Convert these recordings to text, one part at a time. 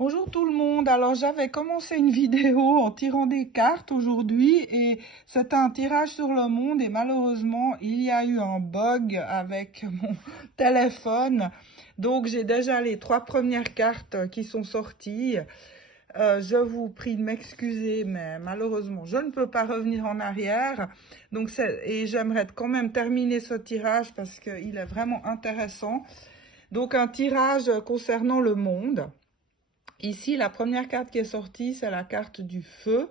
Bonjour tout le monde, alors j'avais commencé une vidéo en tirant des cartes aujourd'hui et c'était un tirage sur le monde et malheureusement il y a eu un bug avec mon téléphone. Donc j'ai déjà les 3 premières cartes qui sont sorties. Je vous prie de m'excuser mais malheureusement je ne peux pas revenir en arrière. Donc et j'aimerais quand même terminer ce tirage parce qu'il est vraiment intéressant. Donc un tirage concernant le monde. Ici, la première carte qui est sortie, c'est la carte du feu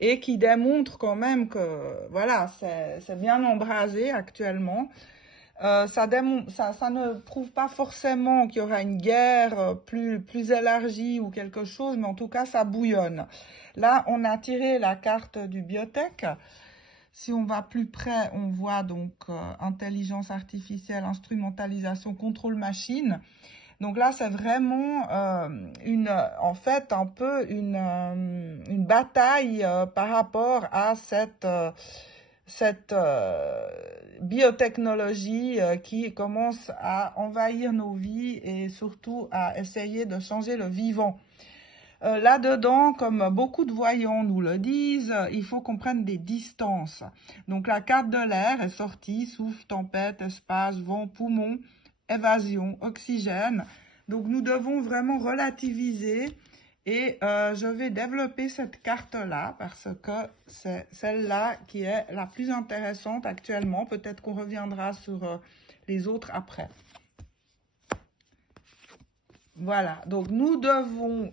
et qui démontre quand même que, voilà, c'est bien embrasé actuellement. Ça ne prouve pas forcément qu'il y aura une guerre plus élargie ou quelque chose, mais en tout cas, ça bouillonne. Là, on a tiré la carte du biotech. Si on va plus près, on voit donc intelligence artificielle, instrumentalisation, contrôle machine. Donc là, c'est vraiment en fait, un peu une bataille par rapport à cette biotechnologie qui commence à envahir nos vies et surtout à essayer de changer le vivant. Là-dedans, comme beaucoup de voyants nous le disent, il faut qu'on prenne des distances. Donc la carte de l'air est sortie, souffle, tempête, espace, vent, poumon, évasion, oxygène. Donc nous devons vraiment relativiser et je vais développer cette carte-là parce que c'est celle-là qui est la plus intéressante actuellement. Peut-être qu'on reviendra sur les autres après. Voilà, donc nous devons,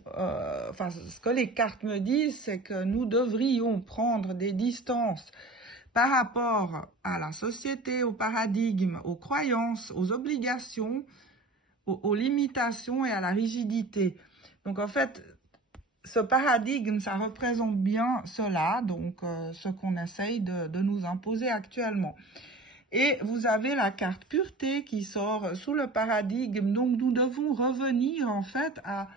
enfin ce que les cartes me disent, c'est que nous devrions prendre des distances par rapport à la société, au paradigme, aux croyances, aux obligations, aux limitations et à la rigidité. Donc en fait, ce paradigme, ça représente bien cela, donc ce qu'on essaye de nous imposer actuellement. Et vous avez la carte pureté qui sort sous le paradigme. Donc, nous devons revenir en fait à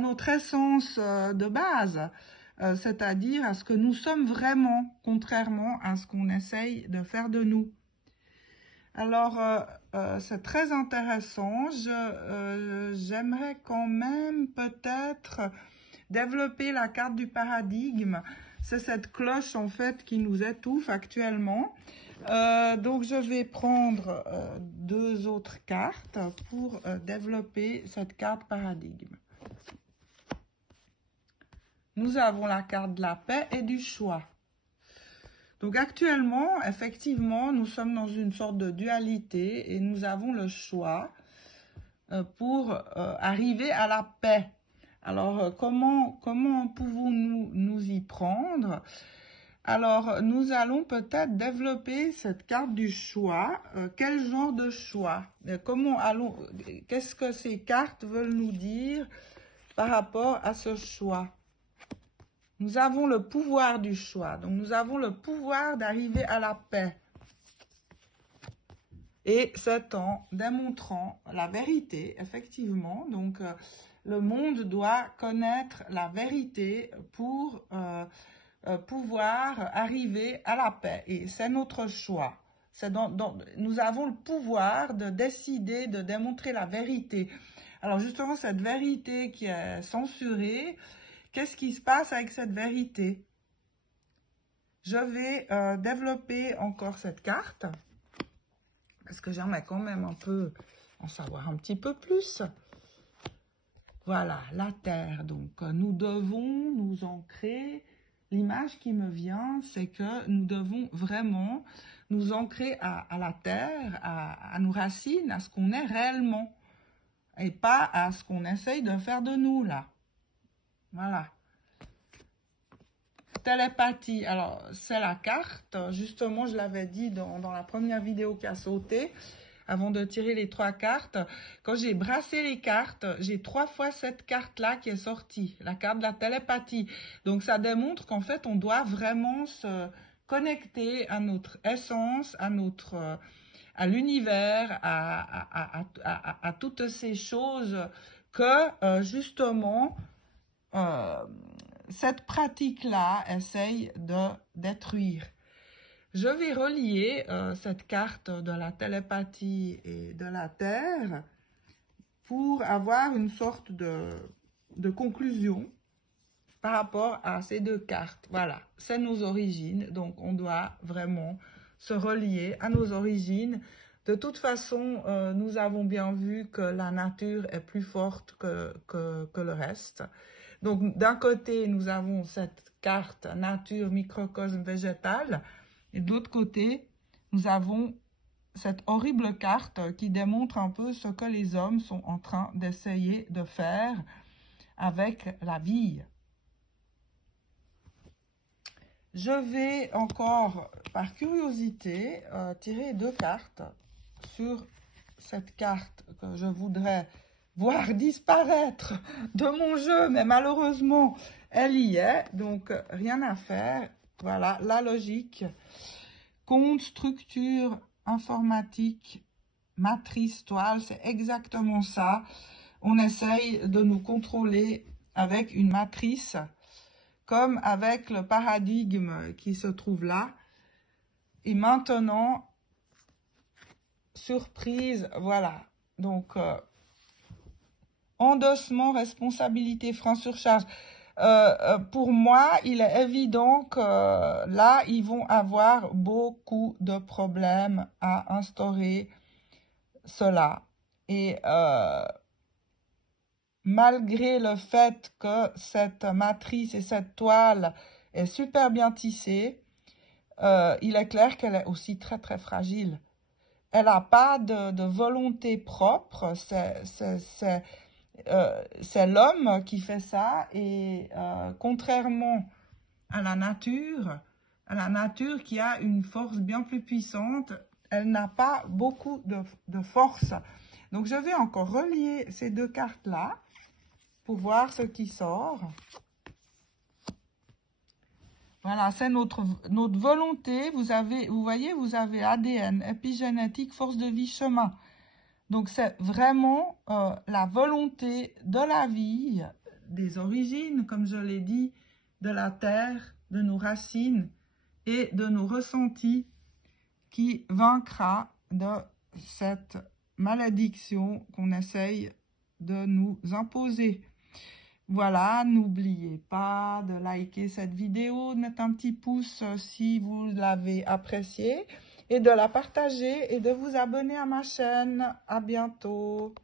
notre essence de base, c'est-à-dire à ce que nous sommes vraiment, contrairement à ce qu'on essaye de faire de nous. Alors, c'est très intéressant. J'aimerais quand même peut-être développer la carte du paradigme. C'est cette cloche en fait qui nous étouffe actuellement. Donc, je vais prendre 2 autres cartes pour développer cette carte paradigme. Nous avons la carte de la paix et du choix. Donc, actuellement, effectivement, nous sommes dans une sorte de dualité et nous avons le choix pour arriver à la paix. Alors, comment pouvons-nous nous y prendre ? Alors, nous allons peut-être développer cette carte du choix. Quel genre de choix? Qu'est-ce que ces cartes veulent nous dire par rapport à ce choix? Nous avons le pouvoir du choix. Donc, nous avons le pouvoir d'arriver à la paix. Et c'est en démontrant la vérité, effectivement. Donc, le monde doit connaître la vérité pour pouvoir arriver à la paix. Et c'est notre choix. Nous avons le pouvoir de décider, de démontrer la vérité. Alors justement, cette vérité qui est censurée, qu'est-ce qui se passe avec cette vérité? Je vais développer encore cette carte, parce que j'aimerais quand même un peu en savoir un petit peu plus. Voilà, la Terre. Donc, nous devons nous ancrer. L'image qui me vient, c'est que nous devons vraiment nous ancrer à la terre, à nos racines, à ce qu'on est réellement, et pas à ce qu'on essaye de faire de nous, là. Voilà. Télépathie, alors c'est la carte, justement je l'avais dit dans la première vidéo qui a sauté, avant de tirer les 3 cartes. Quand j'ai brassé les cartes, j'ai 3 fois cette carte-là qui est sortie, la carte de la télépathie. Donc, ça démontre qu'en fait, on doit vraiment se connecter à notre essence, à l'univers, à toutes ces choses que, justement, cette pratique-là essaye de détruire. Je vais relier cette carte de la télépathie et de la Terre pour avoir une sorte de de conclusion par rapport à ces deux cartes. Voilà, c'est nos origines, donc on doit vraiment se relier à nos origines. De toute façon, nous avons bien vu que la nature est plus forte que le reste. Donc, d'un côté, nous avons cette carte nature, microcosme végétal, et de l'autre côté, nous avons cette horrible carte qui démontre un peu ce que les hommes sont en train d'essayer de faire avec la vie. Je vais encore, par curiosité, tirer deux cartes sur cette carte que je voudrais voir disparaître de mon jeu, mais malheureusement, elle y est, donc rien à faire. Voilà, la logique. Compte, structure, informatique, matrice, toile, c'est exactement ça. On essaye de nous contrôler avec une matrice, comme avec le paradigme qui se trouve là. Et maintenant, surprise, voilà. Donc, endossement, responsabilité, frein sur charge. Pour moi, il est évident que là, ils vont avoir beaucoup de problèmes à instaurer cela. Et malgré le fait que cette matrice et cette toile est super bien tissée, il est clair qu'elle est aussi très très fragile. Elle n'a pas de volonté propre, c'est l'homme qui fait ça et contrairement à la nature qui a une force bien plus puissante, elle n'a pas beaucoup de force. Donc je vais encore relier ces deux cartes-là pour voir ce qui sort. Voilà, c'est notre volonté. Vous voyez, vous avez ADN, épigénétique, force de vie, chemin. Donc, c'est vraiment la volonté de la vie, des origines, comme je l'ai dit, de la terre, de nos racines et de nos ressentis qui vaincra de cette malédiction qu'on essaye de nous imposer. Voilà, n'oubliez pas de liker cette vidéo, de mettre un petit pouce si vous l'avez appréciée et de la partager et de vous abonner à ma chaîne. À bientôt.